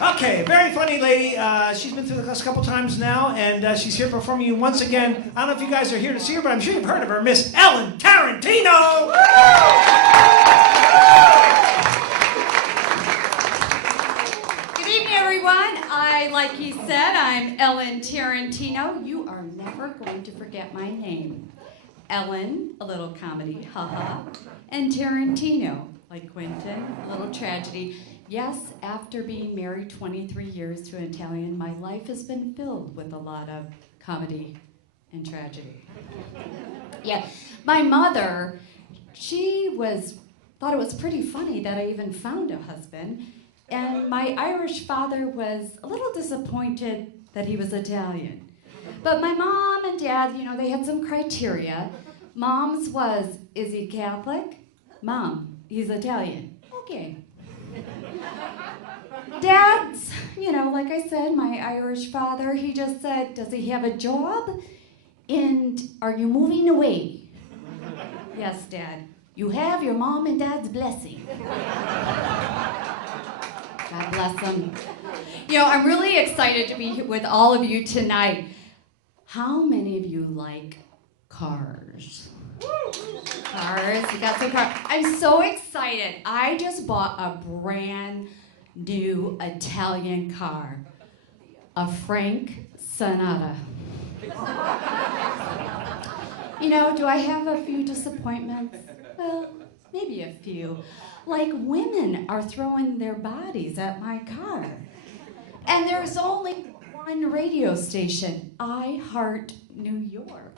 Okay, very funny lady. She's been through the class a couple times now, and she's here performing you once again. I don't know if you guys are here to see her, but I'm sure you've heard of her, Miss Ellen Tarantino. Good evening, everyone. Like he said, I'm Ellen Tarantino. You are never going to forget my name. Ellen, a little comedy, haha, and Tarantino, like Quentin, a little tragedy. Yes, after being married 23 years to an Italian, my life has been filled with a lot of comedy and tragedy. Yeah, my mother, thought it was pretty funny that I even found a husband, and my Irish father was a little disappointed that he was Italian. But my mom and dad, they had some criteria. Mom's was, is he Catholic? Mom, he's Italian. Okay. Dad's, like I said, my Irish father, he just said, does he have a job? And are you moving away? Yes, Dad. You have your mom and dad's blessing. God bless them. I'm really excited to be with all of you tonight. How many of you like cars? Cars, you got some cars. I'm so excited. I just bought a brand new Italian car, a Frank Sonata. Do I have a few disappointments? Well, maybe a few. Like women are throwing their bodies at my car. And there's only one radio station, I Heart New York.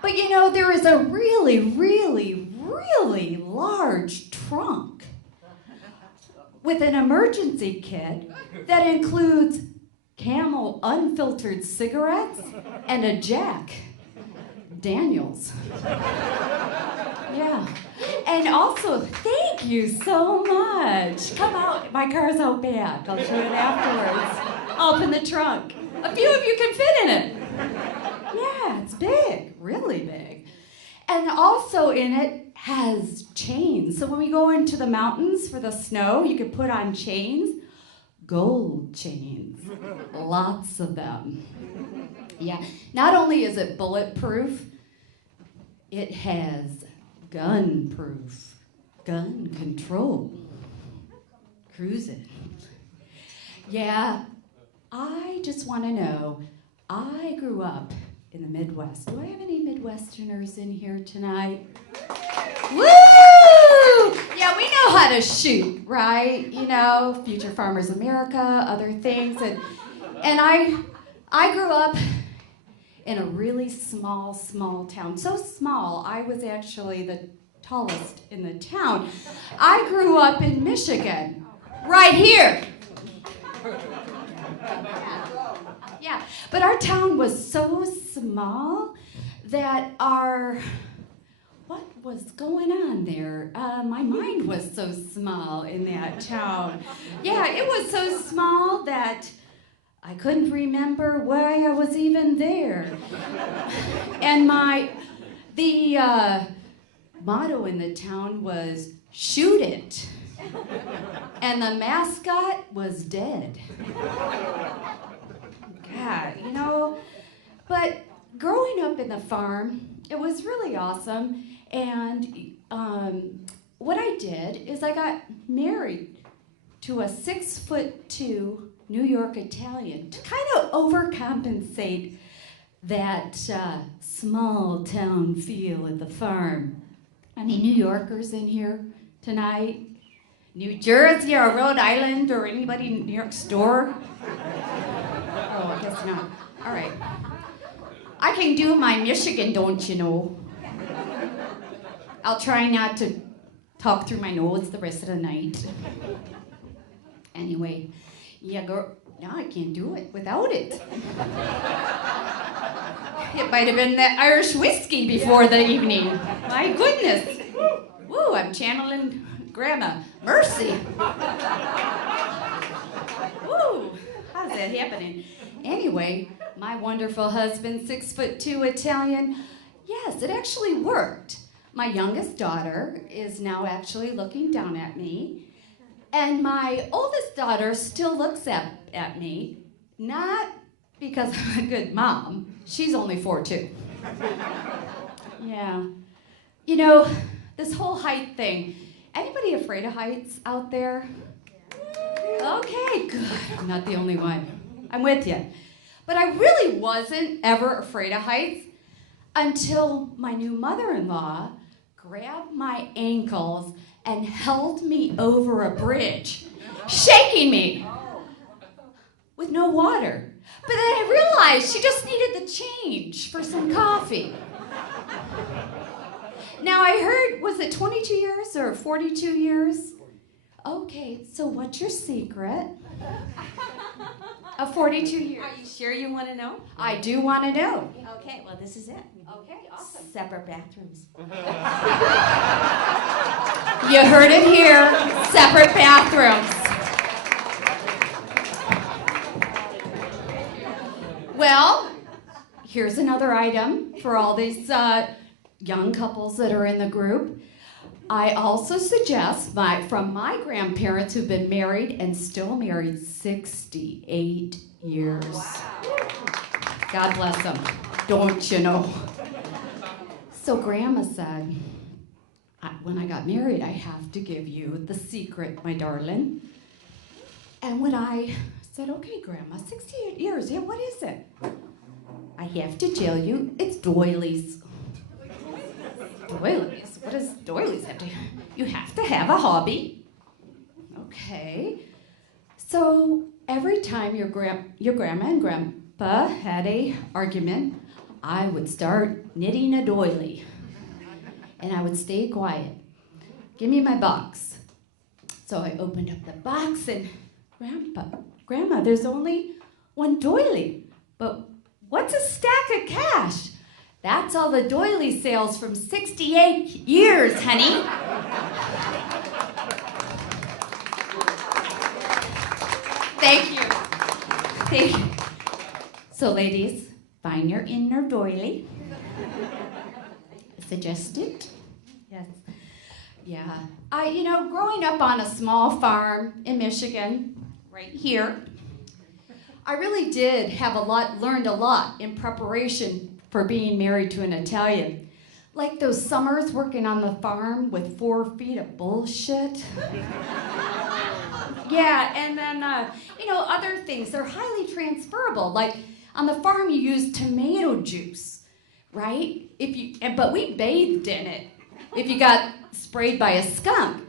But there is a really, really, really large trunk with an emergency kit that includes Camel unfiltered cigarettes and a Jack Daniels. Yeah. And also, thank you so much. Come out. My car's out back. I'll show you it afterwards. I'll open the trunk. A few of you can fit in it. Yeah, it's big. Really big. And also in it has chains. So when we go into the mountains for the snow, you can put on chains. Gold chains. Lots of them. Yeah. Not only is it bulletproof, it has gun-proof, gun control, cruising. Yeah, I just want to know, I grew up in the Midwest. Do I have any Midwesterners in here tonight? Woo! Yeah, we know how to shoot, right? Future Farmers America, other things. And I grew up in a really small town. So small, I was actually the tallest in the town. I grew up in Michigan, right here. Yeah, but our town was so small that what was going on there? My mind was so small in that town. Yeah, it was so small that I couldn't remember why I was even there. And the motto in the town was, shoot it. And the mascot was dead. God, but growing up in the farm, it was really awesome. And what I did is I got married to a 6'2" New York Italian to kind of overcompensate that small town feel at the farm. Any New Yorkers in here tonight? New Jersey or Rhode Island or anybody in New York store? Oh, I guess not. All right. I can do my Michigan, don't you know? I'll try not to talk through my nose the rest of the night. Anyway. Yeah, girl, no, I can't do it without it. It might have been that Irish whiskey before the evening. My goodness. Woo, I'm channeling Grandma. Mercy. Woo, how's that happening? Anyway, my wonderful husband, 6'2" Italian. Yes, it actually worked. My youngest daughter is now actually looking down at me. And my oldest daughter still looks at me, not because I'm a good mom. She's only 4 too. Yeah. You know, this whole height thing. Anybody afraid of heights out there? Okay, good. I'm not the only one. I'm with you. But I really wasn't ever afraid of heights until my new mother-in-law grabbed my ankles and held me over a bridge, shaking me with no water. But then I realized she just needed the change for some coffee. Now I heard, was it 22 years or 42 years? Okay, so what's your secret? Of 42 years. Are you sure you want to know? I do want to know. Okay, well, this is it. Okay, awesome. Separate bathrooms. You heard it here. Separate bathrooms. Well, here's another item for all these young couples that are in the group. I also suggest from my grandparents who've been married and still married 68 years. Wow. God bless them. Don't you know? So Grandma said, when I got married, I have to give you the secret, my darling. And when I said, okay, Grandma, 68 years, yeah, what is it? I have to tell you, it's doilies. Doilies? What does doilies have to do? You have to have a hobby. Okay. So every time your grandma and grandpa had a argument, I would start knitting a doily. And I would stay quiet. Give me my box. So I opened up the box and, Grandma, there's only one doily. But what's a stack of cash? That's all the doily sales from 68 years, honey. Thank you. Thank you. So, ladies, find your inner doily. Suggested? Yes. Yeah. Growing up on a small farm in Michigan, right here, I really did learned a lot in preparation for being married to an Italian. Like those summers working on the farm with 4 feet of bullshit. Yeah, and then, other things, they're highly transferable. Like on the farm you use tomato juice, right? But we bathed in it if you got sprayed by a skunk.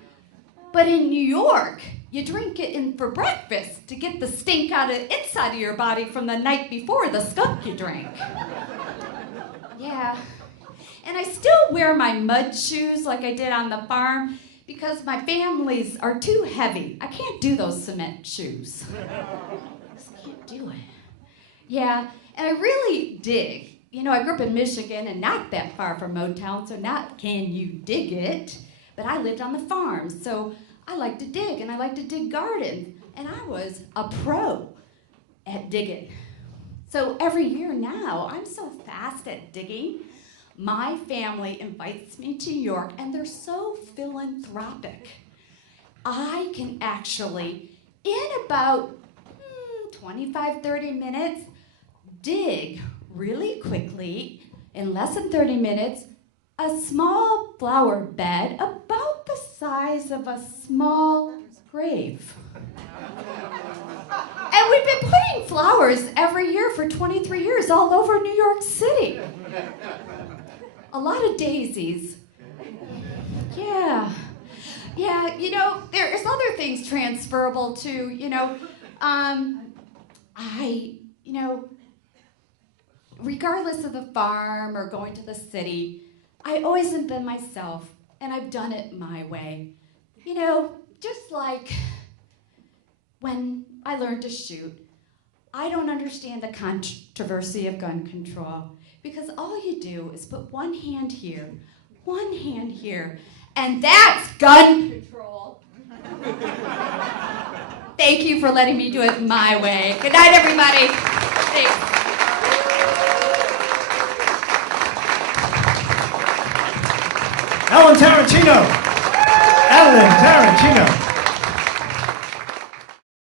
But in New York, you drink it for breakfast to get the stink out of the inside of your body from the night before the skunk you drank. Yeah. And I still wear my mud shoes like I did on the farm because my families are too heavy. I can't do those cement shoes. I just can't do it. Yeah, and I really dig. I grew up in Michigan and not that far from Motown, so not can you dig it, but I lived on the farm, so I like to dig, and I like to dig gardens, and I was a pro at digging. So every year now, I'm so fast at digging. My family invites me to New York, and they're so philanthropic. I can actually, in about 25, 30 minutes, dig really quickly, in less than 30 minutes, a small flower bed about the size of a small grave. And we've been putting flowers every year for 23 years all over New York City. A lot of daisies. Yeah. Yeah, there's other things transferable too, regardless of the farm or going to the city, I always have been myself, and I've done it my way. Just like when I learned to shoot, I don't understand the controversy of gun control, because all you do is put one hand here, and that's gun control. Thank you for letting me do it my way. Good night, everybody. Thanks. Ellen Tarantino.